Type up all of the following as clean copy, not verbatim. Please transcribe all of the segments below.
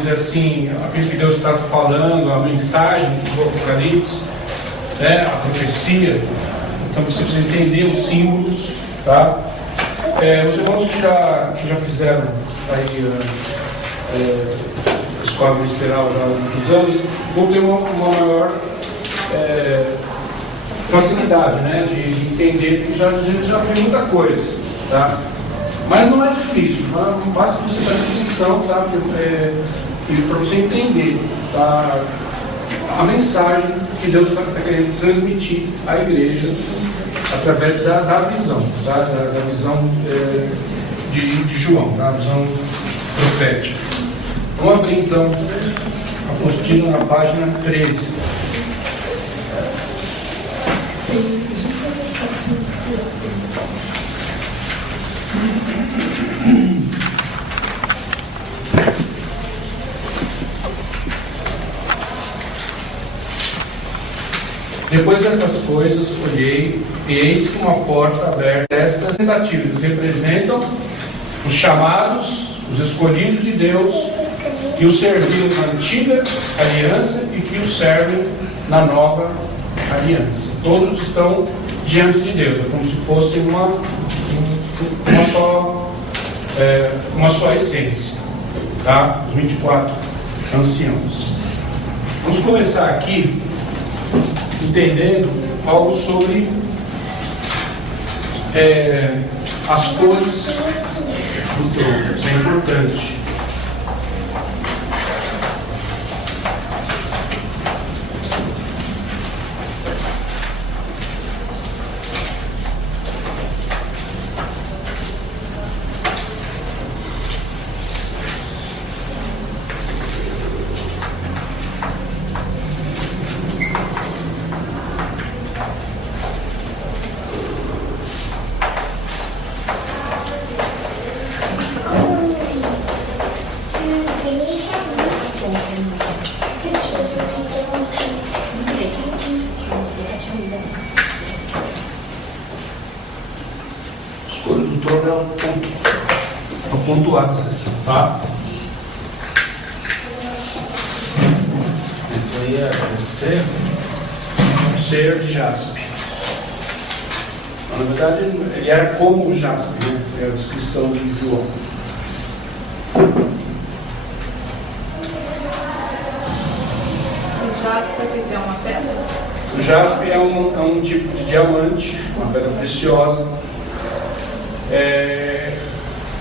dizer assim, aquilo que Deus está falando, a mensagem do Apocalipse, né, a profecia. Então você precisa entender os símbolos, tá? Os irmãos que já fizeram aí a escola ministerial já há muitos anos, vão ter uma maior facilidade, né, de entender, porque a gente já viu muita coisa, tá? Mas não é difícil, basta você prestar atenção, tá? Para você entender, tá? A mensagem que Deus está querendo transmitir à igreja através da visão, tá? da visão de João, da visão profética. Vamos abrir então a apostila na página 13. Depois dessas coisas, olhei e eis que uma porta aberta. Estas tentativas representam os chamados, os escolhidos de Deus, que o serviram na antiga aliança e que o servem na nova aliança. Todos estão diante de Deus, é como se fosse uma só essência, tá? Os 24 anciãos. Vamos começar aqui entendendo algo sobre as cores do trono. Isso é importante. As cores do trono é uma pontuada sessão, tá? Esse aí é o ser de jaspe. Na verdade, ele era como o jaspe, né? É a descrição de João. O jaspe é uma pedra? O jaspe é um tipo de diamante, uma pedra preciosa,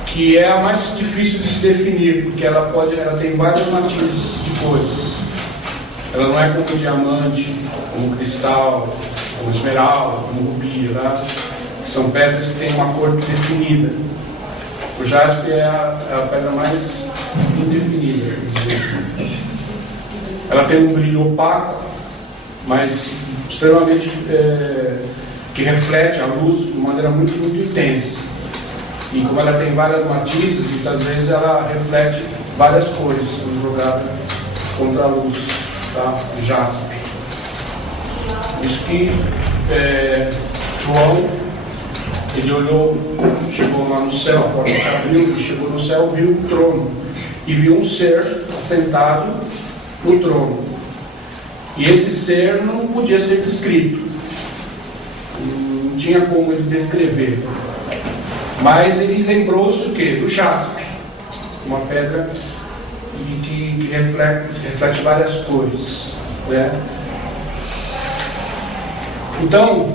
que é a mais difícil de se definir, porque ela tem vários matizes de cores. Ela não é como diamante, como cristal, como esmeralda, como rubi, tá? São pedras que têm uma cor definida. O jaspe é a pedra mais indefinida. Ela tem um brilho opaco, mas extremamente que reflete a luz de maneira muito, muito intensa. E como ela tem várias matizes, muitas vezes ela reflete várias cores jogadas contra a luz, tá? Jaspe. Isso que João, ele olhou, chegou lá no céu, a porta se abriu, ele chegou no céu, viu o trono e viu um ser assentado no trono. E esse ser não podia ser descrito, não tinha como ele descrever. Mas ele lembrou-se o quê? Do jaspe, uma pedra que reflete várias cores, né? Então,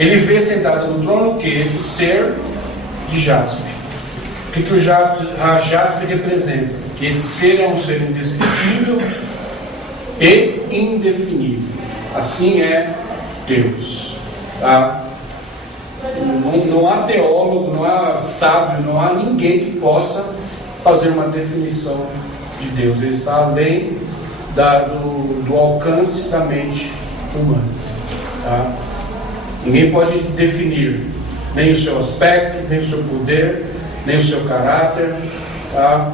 ele vê sentado no trono o quê? Esse ser de jaspe. O que o jaspe representa? Que esse ser é um ser indescritível e indefinível. Assim é Deus, tá? Não há teólogo, não há sábio, não há ninguém que possa fazer uma definição de Deus. Ele está além do alcance da mente humana, tá? Ninguém pode definir nem o seu aspecto, nem o seu poder, nem o seu caráter, tá?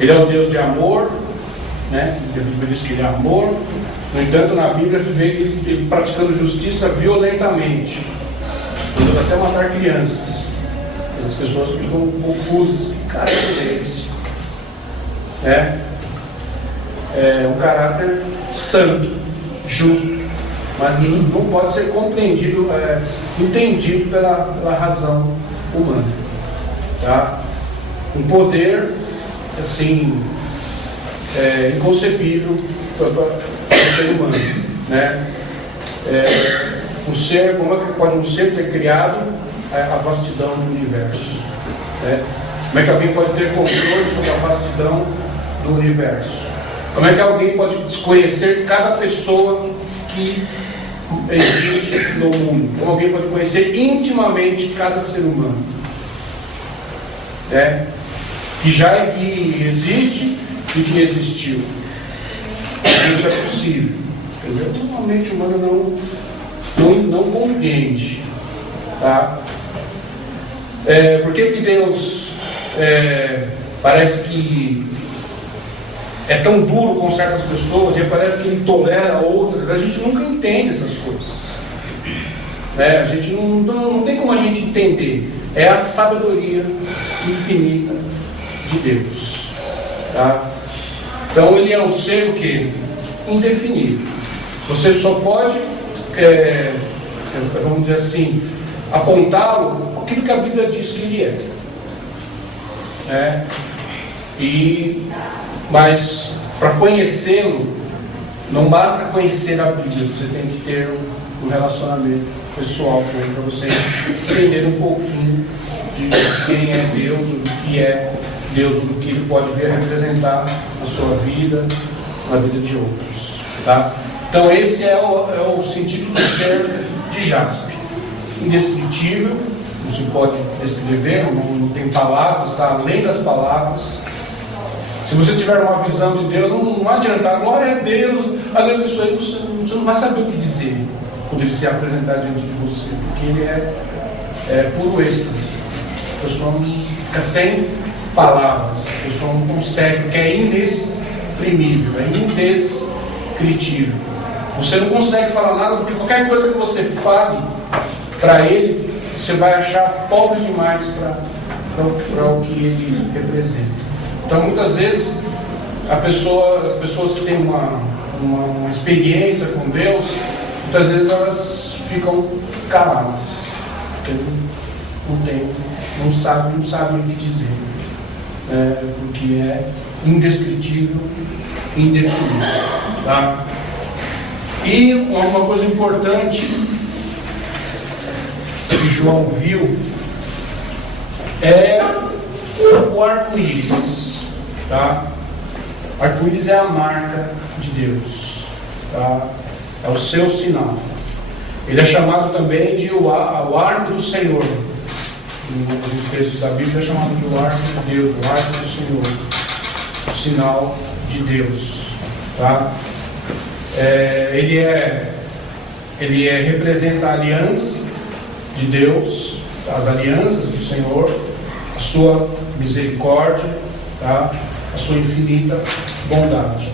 Ele é o Deus de amor, né? A Bíblia diz que ele é amor. No entanto, na Bíblia vê ele praticando justiça violentamente, podendo até matar crianças. As pessoas ficam confusas. Que cara é esse? né? É um caráter santo, justo, mas não pode ser compreendido, entendido pela razão humana, tá? Um poder assim inconcebível para o ser humano, né? Um ser, como é que pode um ser ter criado a vastidão do universo, né? Como é que alguém pode ter controle sobre a vastidão do universo? Como é que alguém pode conhecer cada pessoa que existe no mundo? Como alguém pode conhecer intimamente cada ser humano? Que existe e que existiu. Isso é possível. Entendeu? A mente humana não compreende. Tá? Por que Deus parece que é tão duro com certas pessoas e parece que Ele tolera outras? A gente nunca entende essas coisas. A gente não tem como a gente entender. É a sabedoria infinita de Deus. Tá? Então Ele é um ser o quê? Indefinido. Você só pode, vamos dizer assim, apontá-lo aquilo que a Bíblia diz que Ele é. Mas para conhecê-lo, não basta conhecer a Bíblia, você tem que ter um relacionamento pessoal com Ele, para você entender um pouquinho de quem é Deus, do que é Deus, do que Ele pode vir a representar na sua vida, na vida de outros. Tá? Então esse é o sentido do ser de jaspe. Indescritível, não se pode descrever, não tem palavras, está além das palavras. Se você tiver uma visão de Deus, não adianta, glória a Deus, aleluia, isso aí você não vai saber o que dizer quando Ele se apresentar diante de você, porque Ele é puro êxtase. A pessoa fica sem palavras, a pessoa não consegue, porque é inexprimível, é indescritível. Você não consegue falar nada, porque qualquer coisa que você fale para Ele, você vai achar pobre demais para o que Ele representa. Então muitas vezes as pessoas que têm uma experiência com Deus, muitas vezes elas ficam caladas, porque não sabem o que dizer, porque é indescritível, indefinível. Tá? E uma coisa importante que João viu é o arco-íris. Tá? O arco-íris é a marca de Deus. Tá? É o seu sinal. Ele é chamado também de o arco do Senhor. Nos textos da Bíblia é chamado de o arco de Deus, o arco do Senhor. O sinal de Deus. Tá? Ele representa a aliança de Deus, as alianças do Senhor, a sua misericórdia, tá? A sua infinita bondade.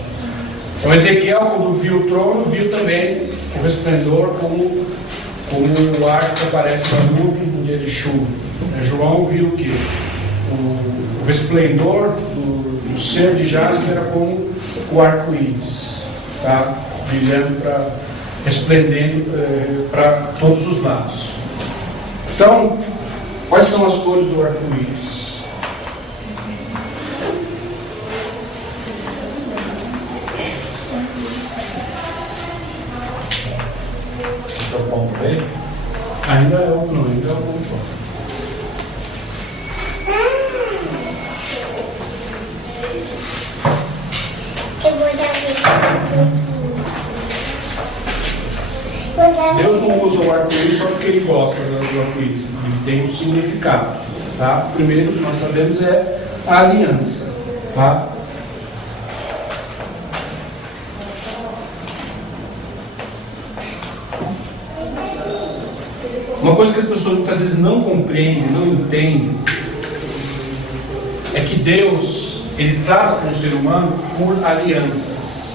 Então Ezequiel, quando viu o trono, viu também o resplendor como o arco que aparece na nuvem no dia de chuva. João viu o que? O resplendor do ser de jaspe era como o arco-íris, tá? Brilhando, resplendendo para todos os lados. Então, quais são as cores do arco-íris? Esse é o ponto B? Ainda é o ponto. Eu vou dar Deus não usa o arco-íris só porque Ele gosta do arco-íris. Ele tem um significado. Tá? O primeiro que nós sabemos é a aliança. Tá? Uma coisa que as pessoas muitas vezes não compreendem, não entendem, é que Deus, Ele trata com o ser humano por alianças.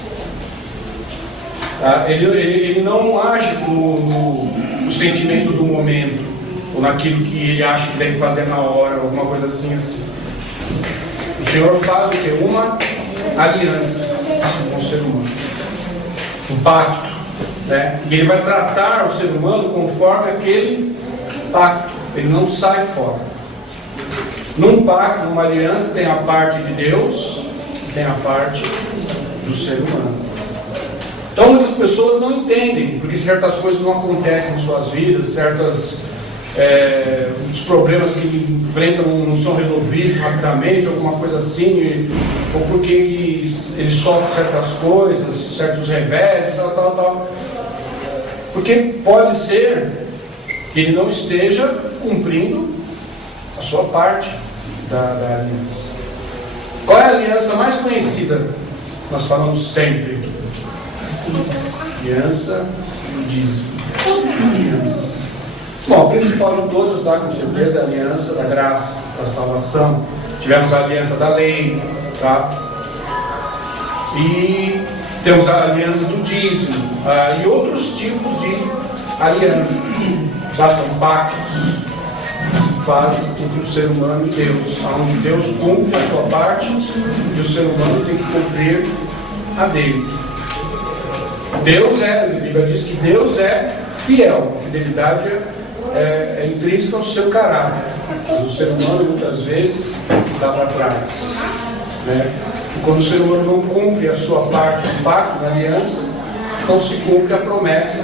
Tá? Ele não age no sentimento do momento, ou naquilo que ele acha que deve fazer na hora, alguma coisa assim. O Senhor faz o quê? Uma aliança com o ser humano, um pacto, né? E ele vai tratar o ser humano conforme aquele pacto, ele não sai fora. Num pacto, numa aliança, tem a parte de Deus e tem a parte do ser humano. Então muitas pessoas não entendem, porque certas coisas não acontecem em suas vidas, os problemas que enfrentam não são resolvidos rapidamente, alguma coisa assim, ou porque eles sofrem certas coisas, certos reveses, tal. Porque pode ser que ele não esteja cumprindo a sua parte da aliança. Qual é a aliança mais conhecida? Nós falamos sempre. Aliança do dízimo. Aliança. Bom, a principal de todas, lá com certeza, é a aliança da graça, da salvação. Tivemos a aliança da lei, tá? E temos a aliança do dízimo, e outros tipos de alianças. Já são pactos que se fazem entre o ser humano e Deus, onde Deus cumpre a sua parte e o ser humano tem que cumprir a dele. A Bíblia diz que Deus é fiel, a fidelidade é intrínseca ao seu caráter, mas o ser humano muitas vezes dá para trás, né? E quando o ser humano não cumpre a sua parte do pacto, da aliança, não se cumpre a promessa,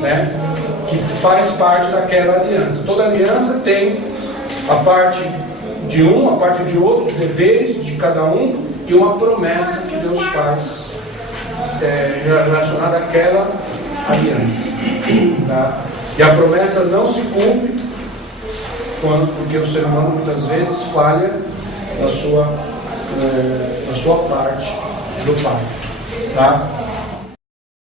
né? Que faz parte daquela aliança. Toda aliança tem a parte de um, a parte de outro, os deveres de cada um e uma promessa que Deus faz relacionada àquela aliança, tá? E a promessa não se cumpre porque o ser humano muitas vezes falha na sua parte do pacto, tá?